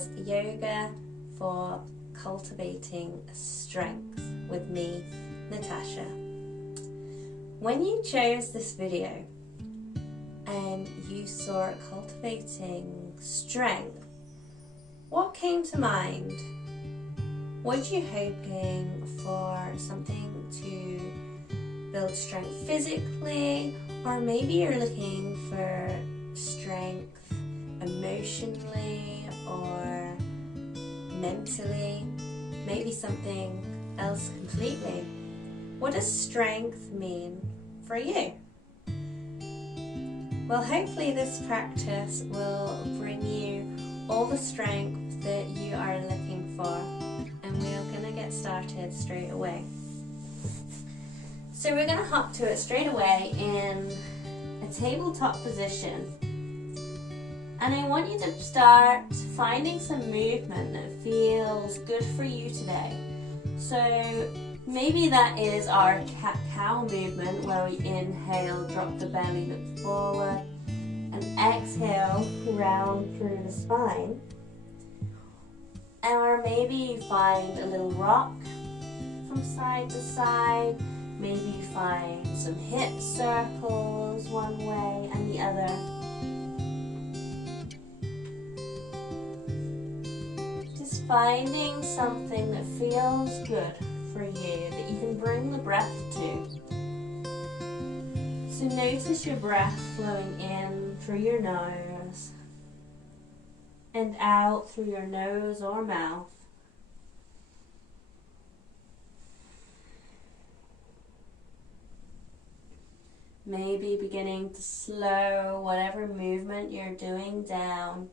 is Yoga for Cultivating Strength with me, Natasha. When you chose this video and you saw cultivating strength, what came to mind? Were you hoping for something to build strength physically, or maybe you're looking for strength emotionally or mentally, maybe something else completely? What does strength mean for you? Well, hopefully this practice will bring you all the strength that you are looking for, and we're going to get started straight away. So we're going to hop to it straight away in a tabletop position. And I want you to start finding some movement that feels good for you today. So maybe that is our cat-cow movement, where we inhale, drop the belly, look forward, and exhale, round through the spine. Or maybe you find a little rock from side to side. Maybe you find some hip circles one way and the other. Just finding something that feels good for you, that you can bring the breath to. So notice your breath flowing in through your nose and out through your nose or mouth. Maybe beginning to slow whatever movement you're doing down.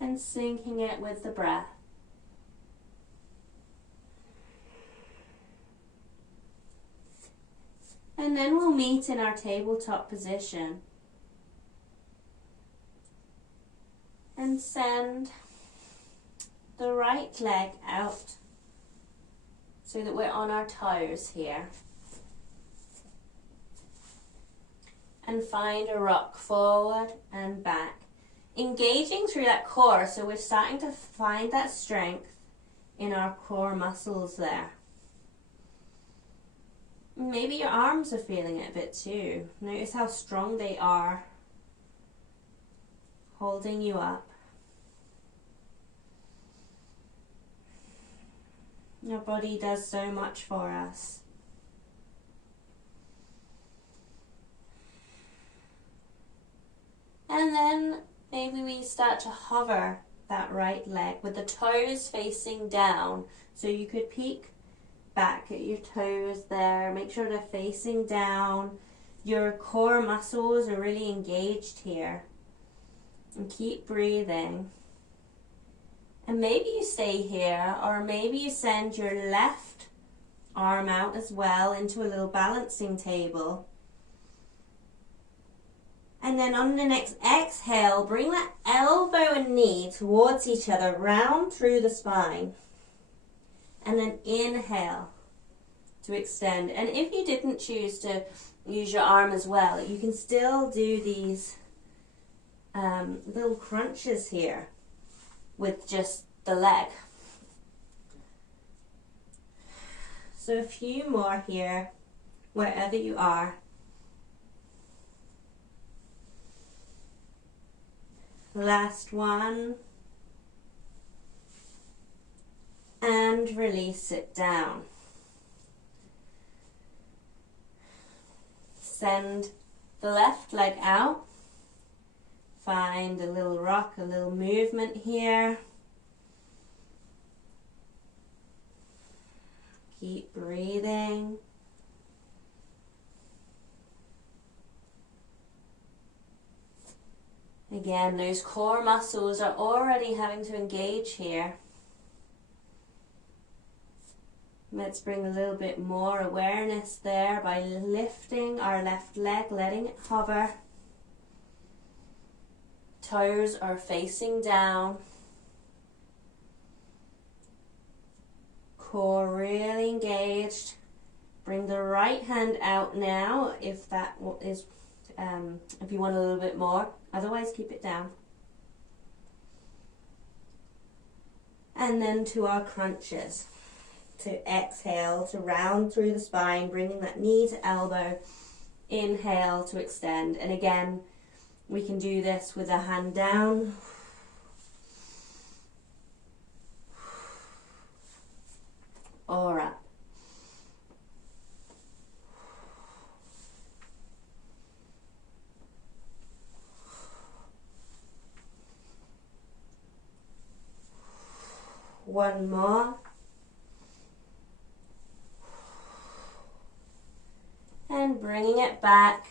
And syncing it with the breath. And then we'll meet in our tabletop position. And send the right leg out so that we're on our toes here. And find a rock forward and back. Engaging through that core, so we're starting to find that strength in our core muscles there. Maybe your arms are feeling it a bit too. Notice how strong they are, holding you up. Our body does so much for us. And then maybe we start to hover that right leg with the toes facing down. So you could peek back at your toes there. Make sure they're facing down. Your core muscles are really engaged here. And keep breathing. And maybe you stay here, or maybe you send your left arm out as well into a little balancing table. And then on the next exhale, bring that elbow and knee towards each other, round through the spine. And then inhale to extend. And if you didn't choose to use your arm as well, you can still do these little crunches here with just the leg. So a few more here, wherever you are. Last one. And release it down. Send the left leg out. Find a little rock, a little movement here. Keep breathing. Again, those core muscles are already having to engage here. Let's bring a little bit more awareness there by lifting our left leg, letting it hover. Toes are facing down. Core really engaged. Bring the right hand out now if that is, if you want a little bit more. Otherwise, keep it down. And then to our crunches. To exhale, to round through the spine, bringing that knee to elbow. Inhale to extend. And again, we can do this with a hand down. Or up. One more. And bringing it back,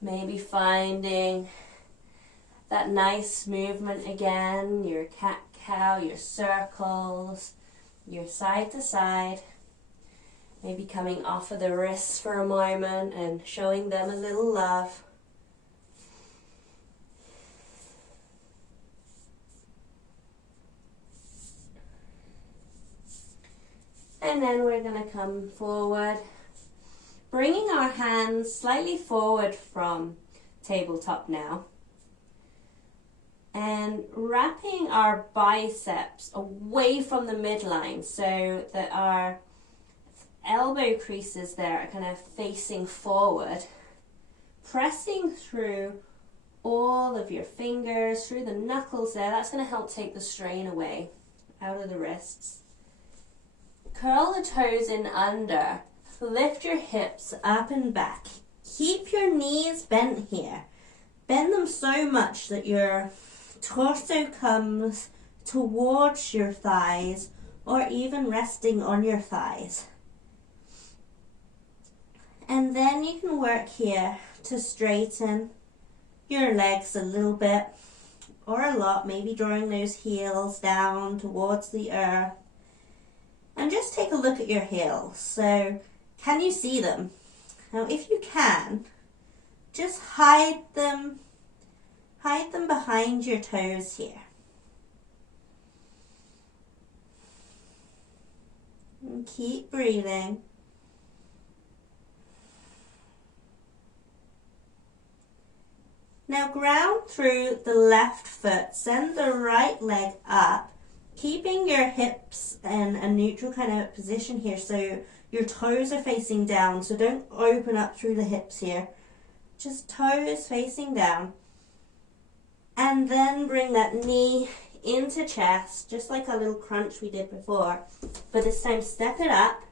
maybe finding that nice movement again, your cat-cow, your circles, your side to side. Maybe coming off of the wrists for a moment and showing them a little love. And then we're going to come forward, bringing our hands slightly forward from tabletop now. And wrapping our biceps away from the midline so that our elbow creases there are kind of facing forward. Pressing through all of your fingers, through the knuckles there. That's going to help take the strain away out of the wrists. Curl the toes in under. Lift your hips up and back. Keep your knees bent here. Bend them so much that your torso comes towards your thighs or even resting on your thighs. And then you can work here to straighten your legs a little bit or a lot, maybe drawing those heels down towards the earth. And just take a look at your heels. So, can you see them? Now, if you can, just hide them behind your toes here. And keep breathing. Now ground through the left foot, send the right leg up, keeping your hips in a neutral kind of position here so your toes are facing down, so don't open up through the hips here. Just toes facing down. And then bring that knee into chest, just like our little crunch we did before. But this time step it up,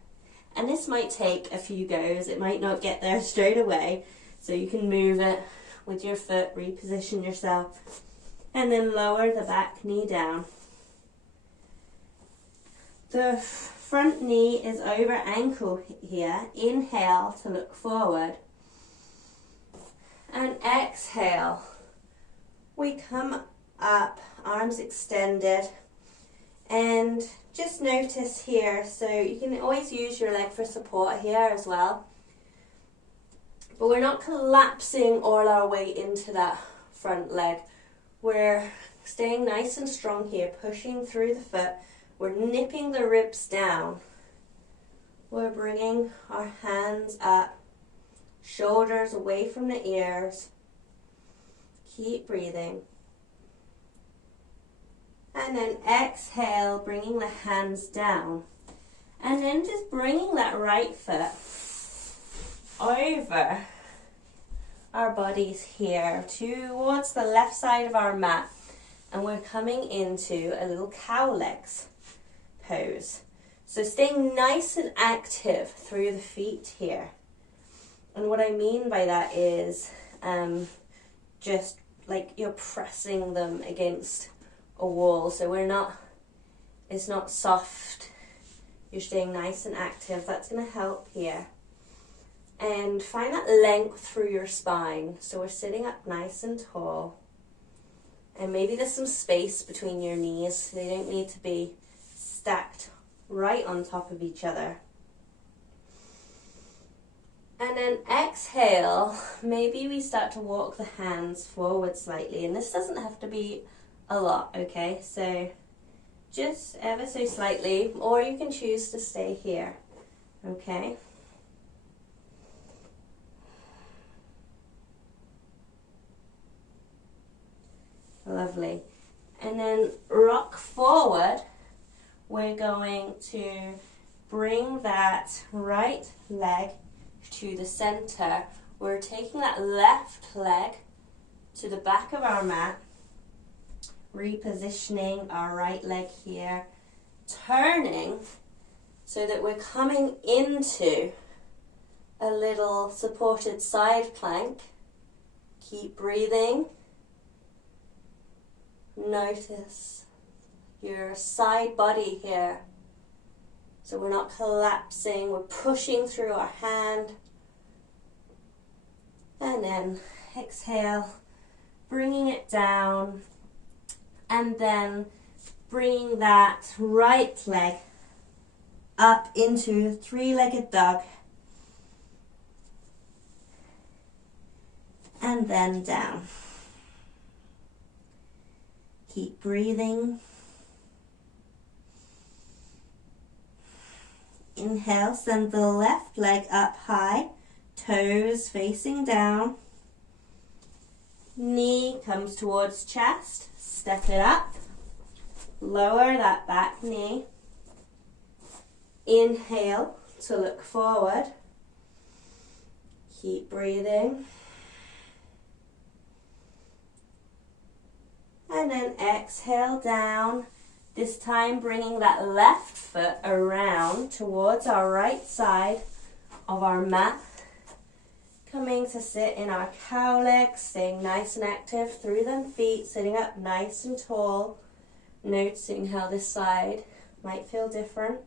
and this might take a few goes. It might not get there straight away, so you can move it with your foot, reposition yourself, and then lower the back knee down. The front knee is over ankle here. Inhale to look forward. And exhale. We come up, arms extended. And just notice here, so you can always use your leg for support here as well. But we're not collapsing all our weight into that front leg. We're staying nice and strong here, pushing through the foot. We're nipping the ribs down. We're bringing our hands up, shoulders away from the ears. Keep breathing. And then exhale, bringing the hands down. And then just bringing that right foot over our bodies here towards the left side of our mat. And we're coming into a little cow legs pose. So staying nice and active through the feet here. And what I mean by that is just like you're pressing them against a wall. So it's not soft. You're staying nice and active. That's going to help here. And find that length through your spine. So we're sitting up nice and tall. And maybe there's some space between your knees. They don't need to be stacked right on top of each other. And then exhale, maybe we start to walk the hands forward slightly. And this doesn't have to be a lot, okay? So just ever so slightly, or you can choose to stay here, okay? Lovely. And then rock forward. We're going to bring that right leg to the center. We're taking that left leg to the back of our mat, repositioning our right leg here, turning so that we're coming into a little supported side plank. Keep breathing. Notice your side body here. So we're not collapsing, we're pushing through our hand. And then exhale, bringing it down. And then bringing that right leg up into three-legged dog. And then down. Keep breathing. Inhale, send the left leg up high, toes facing down. Knee comes towards chest, step it up. Lower that back knee. Inhale to look forward. Keep breathing. And then exhale down, this time bringing that left foot around towards our right side of our mat. Coming to sit in our cow legs, staying nice and active through them feet, sitting up nice and tall, noticing how this side might feel different.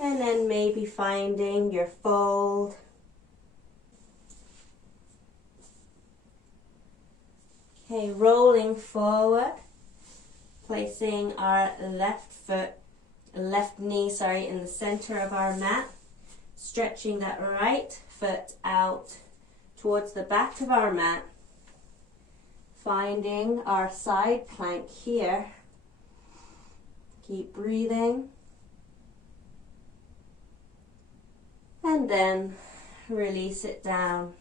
And then maybe finding your fold. Okay, rolling forward, placing our left knee, in the center of our mat, stretching that right foot out towards the back of our mat, finding our side plank here. Keep breathing. And then release it down.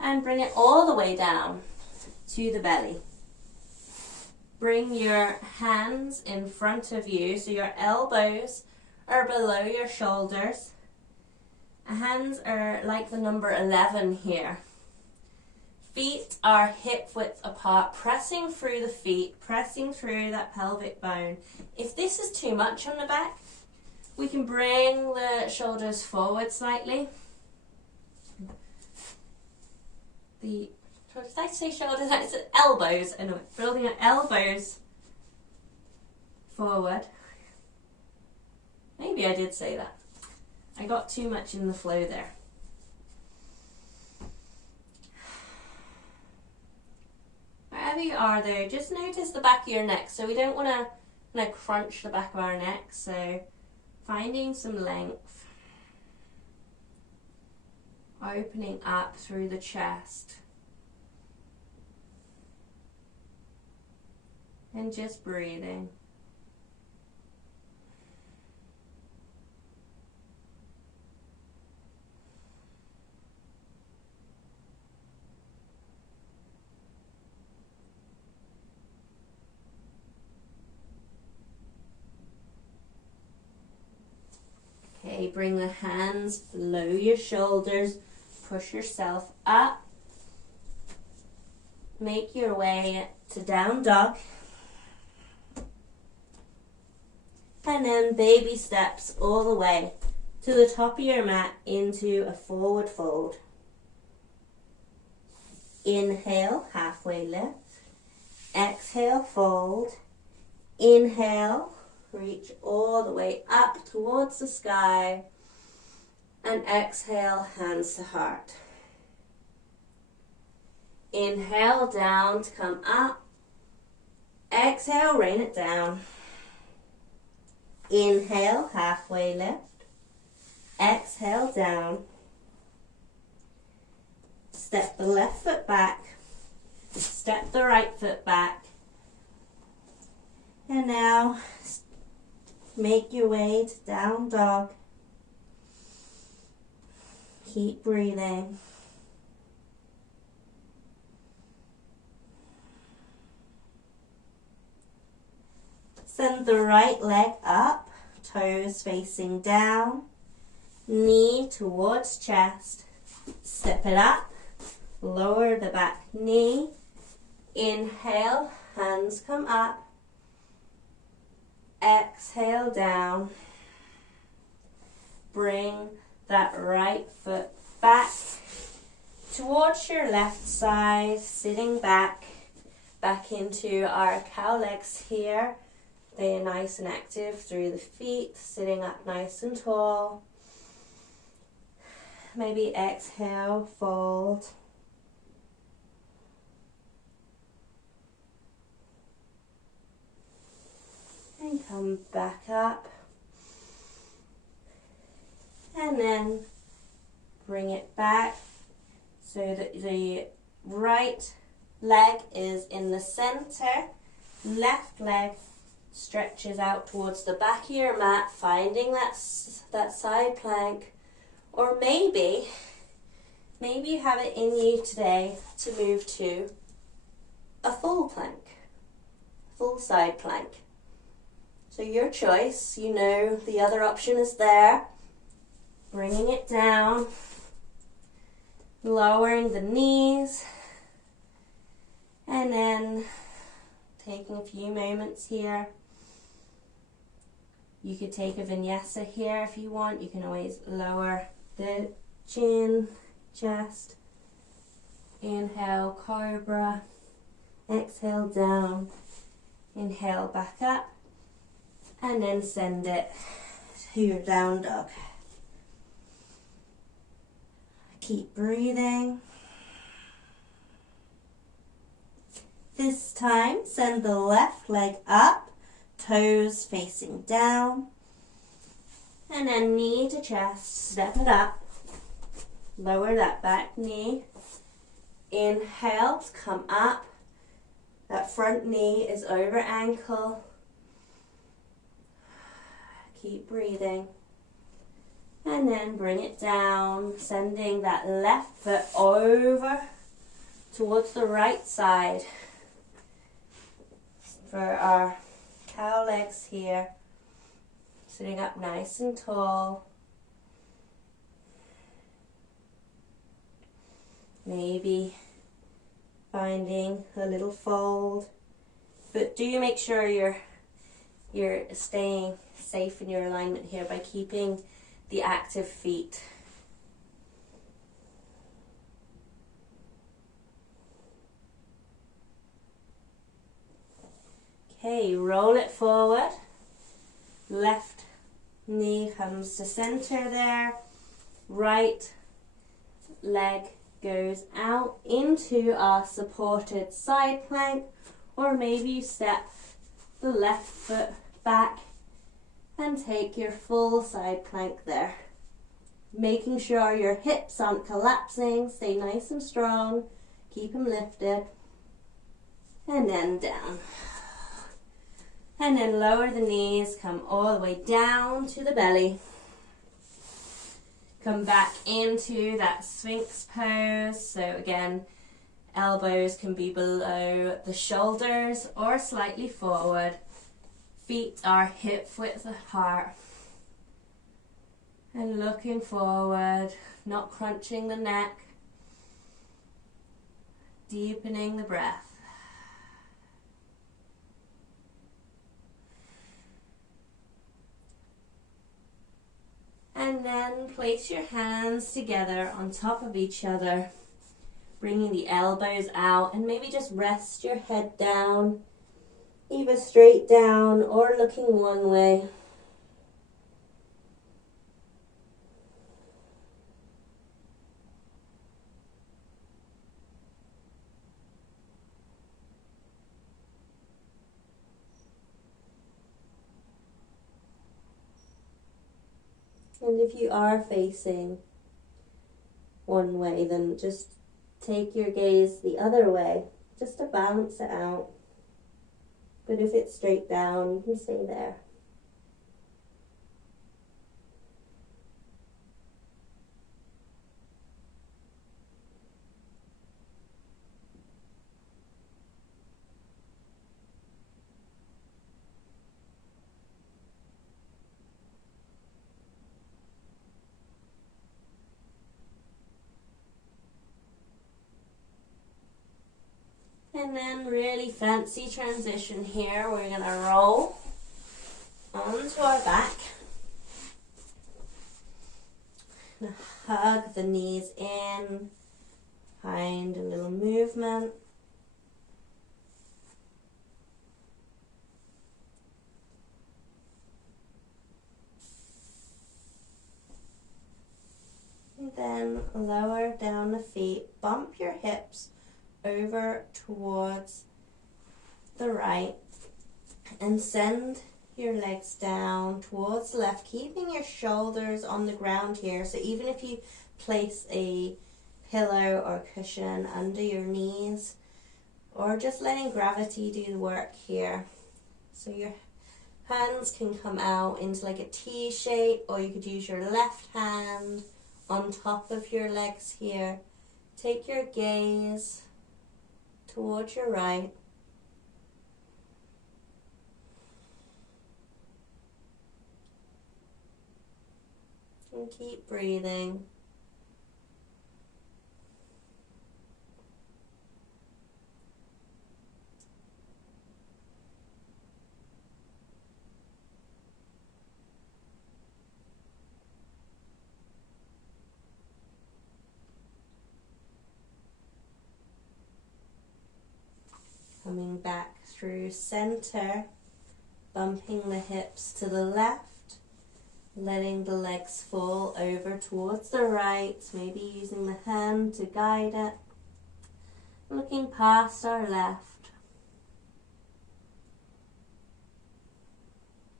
And bring it all the way down to the belly. Bring your hands in front of you so your elbows are below your shoulders. Hands are like the number 11 here. Feet are hip width apart, pressing through the feet, pressing through that pelvic bone. If this is too much on the back, we can bring the shoulders forward slightly. Did I say shoulders? I said elbows. I know, building our elbows forward. Maybe I did say that. I got too much in the flow there. Wherever you are though, just notice the back of your neck. So we don't want to crunch the back of our neck. So finding some length. Opening up through the chest. And just breathing. Okay, bring the hands below your shoulders. Push yourself up. Make your way to down dog. And then baby steps all the way to the top of your mat into a forward fold. Inhale, halfway lift. Exhale, fold. Inhale, reach all the way up towards the sky. And exhale, hands to heart. Inhale, down to come up. Exhale, rain it down. Inhale, halfway lift. Exhale, down. Step the left foot back. Step the right foot back. And now make your way to down dog. Keep breathing. Send the right leg up, toes facing down, knee towards chest. Step it up, lower the back knee. Inhale, hands come up. Exhale down. Bring that right foot back towards your left side, sitting back into our cow legs here. They are nice and active through the feet, sitting up nice and tall. Maybe exhale, fold. And come back up. And then bring it back so that the right leg is in the center. Left leg stretches out towards the back of your mat, finding that side plank. Or maybe you have it in you today to move to a full plank, full side plank. So your choice, you know the other option is there. Bringing it down, lowering the knees, and then taking a few moments here. You could take a vinyasa here if you want. You can always lower the chin, chest. Inhale, cobra. Exhale, down. Inhale, back up. And then send it to your down dog. Keep breathing. This time, send the left leg up, toes facing down. And then knee to chest, step it up. Lower that back knee. Inhale, come up. That front knee is over ankle. Keep breathing. And then bring it down, sending that left foot over towards the right side for our cow legs here. Sitting up nice and tall. Maybe finding a little fold. But do make sure you're staying safe in your alignment here by keeping the active feet. Okay, roll it forward. Left knee comes to center there. Right leg goes out into our supported side plank, or maybe you step the left foot back and take your full side plank there. Making sure your hips aren't collapsing, stay nice and strong, keep them lifted, and then down. And then lower the knees, come all the way down to the belly. Come back into that Sphinx pose. So again, elbows can be below the shoulders or slightly forward. Feet are hip width apart. And looking forward, not crunching the neck. Deepening the breath. And then place your hands together on top of each other, bringing the elbows out, and maybe just rest your head down, either straight down or looking one way. And if you are facing one way, then just take your gaze the other way, just to balance it out. But if it's straight down, you can stay there. And then really fancy transition here. We're going to roll onto our back. Hug the knees in, find a little movement. And then lower down the feet, bump your hips over towards the right and send your legs down towards the left, keeping your shoulders on the ground here. So even if you place a pillow or cushion under your knees, or just letting gravity do the work here. So your hands can come out into like a T shape, or you could use your left hand on top of your legs here. Take your gaze towards your right. And keep breathing. Coming back through center, bumping the hips to the left, letting the legs fall over towards the right, maybe using the hand to guide it, looking past our left,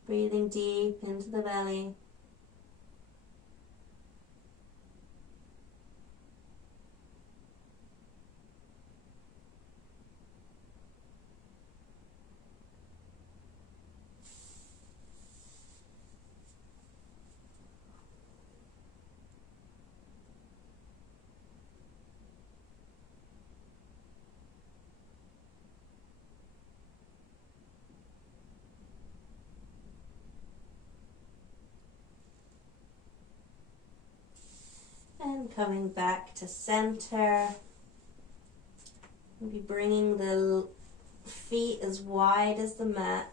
breathing deep into the belly. And coming back to center, maybe bringing the feet as wide as the mat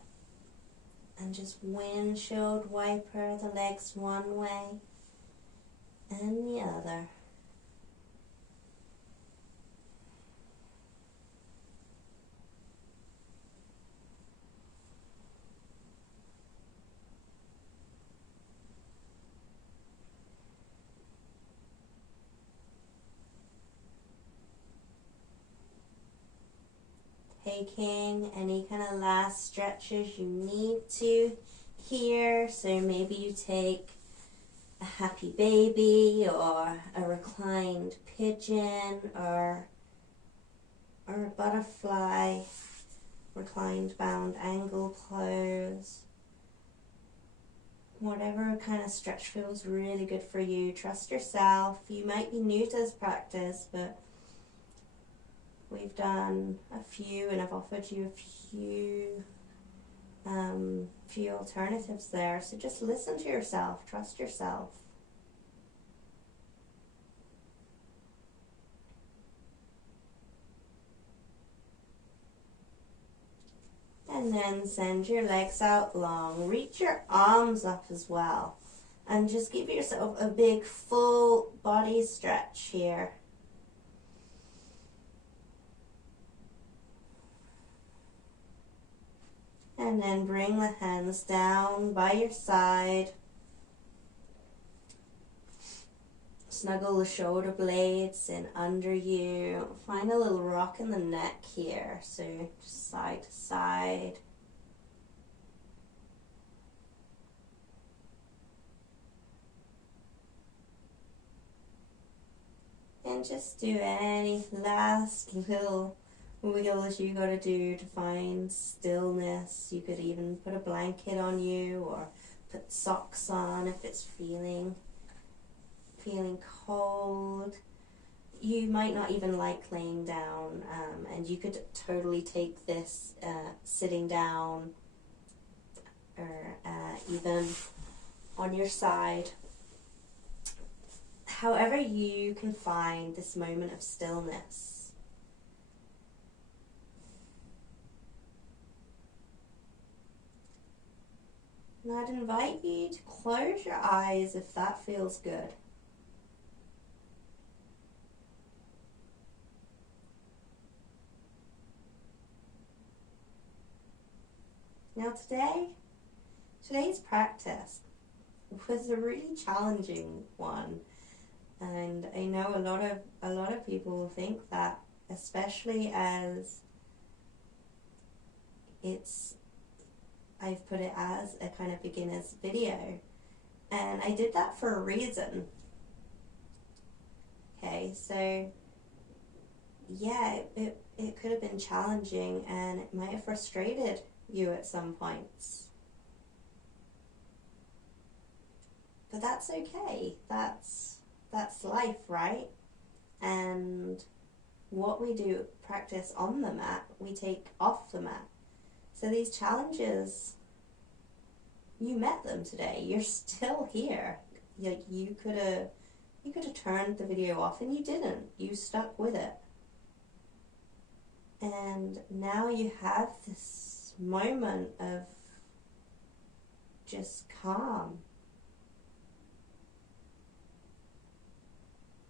and just windshield wiper the legs one way and the other. Taking any kind of last stretches you need to here. So maybe you take a happy baby or a reclined pigeon or a butterfly, reclined bound angle pose. Whatever kind of stretch feels really good for you. Trust yourself. You might be new to this practice, but we've done a few and I've offered you a few alternatives there. So just listen to yourself, trust yourself. And then send your legs out long. Reach your arms up as well. And just give yourself a big full body stretch here. And then bring the hands down by your side. Snuggle the shoulder blades in under you. Find a little rock in the neck here. So just side to side. And just do any last little wiggles you gotta do to find stillness. You could even put a blanket on you or put socks on if it's feeling cold. You might not even like laying down, and you could totally take this sitting down or even on your side. However you can find this moment of stillness. And I'd invite you to close your eyes if that feels good. Now today's practice was a really challenging one, and I know a lot of people think that, especially as I've put it as a kind of beginner's video, and I did that for a reason. Okay, so yeah, it could have been challenging and it might have frustrated you at some points. But that's okay. That's life, right? And what we do practice on the mat, we take off the mat. So these challenges, you met them today. You're still here. You could have turned the video off and you didn't. You stuck with it. And now you have this moment of just calm.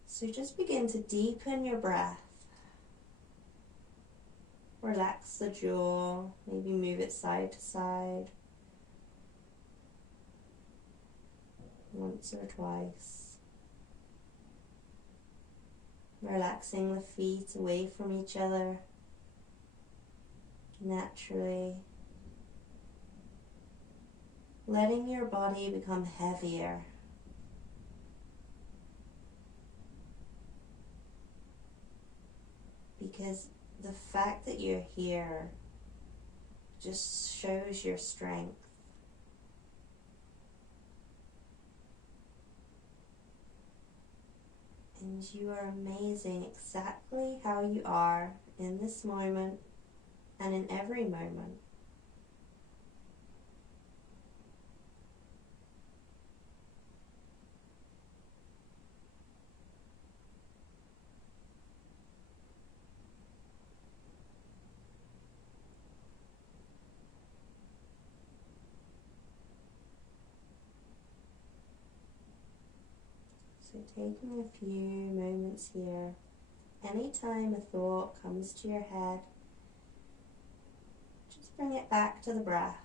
So just begin to deepen your breath. Relax the jaw, maybe move it side to side. Once or twice. Relaxing the feet away from each other naturally. Letting your body become heavier. Because the fact that you're here just shows your strength. And you are amazing exactly how you are in this moment and in every moment. So taking a few moments here, anytime a thought comes to your head, just bring it back to the breath.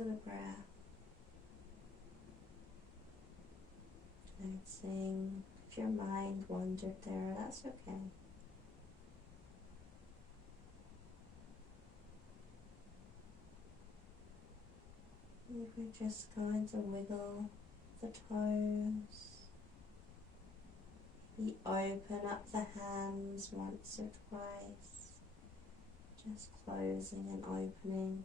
to the breath. Noticing if your mind wandered there, that's okay. And we're just going to wiggle the toes. We open up the hands once or twice, just closing and opening.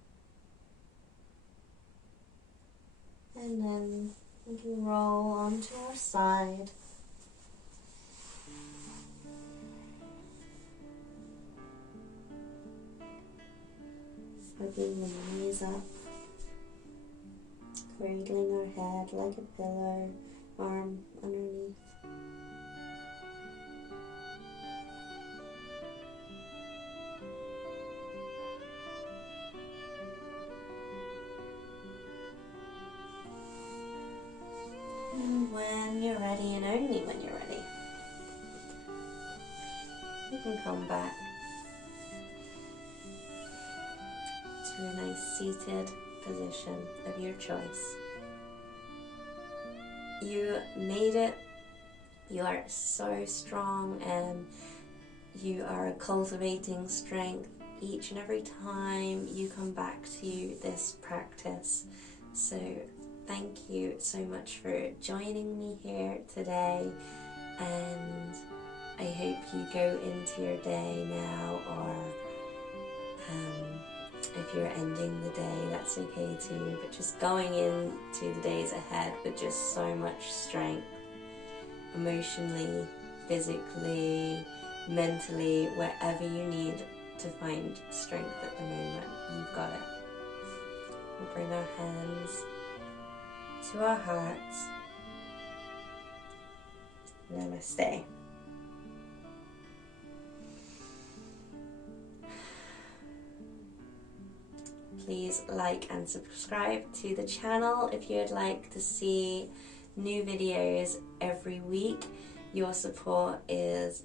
And then we can roll onto our side. Hugging the knees up, cradling our head like a pillow, arm underneath. And when you're ready, and only when you're ready, you can come back to a nice seated position of your choice. You made it. You are so strong, and you are cultivating strength each and every time you come back to this practice. So thank you so much for joining me here today, and I hope you go into your day now, or if you're ending the day, that's okay too, but just going into the days ahead with just so much strength, emotionally, physically, mentally, wherever you need to find strength at the moment, you've got it. We'll bring our hands to our hearts. Namaste. Please like and subscribe to the channel if you'd like to see new videos every week. Your support is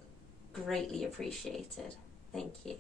greatly appreciated. Thank you.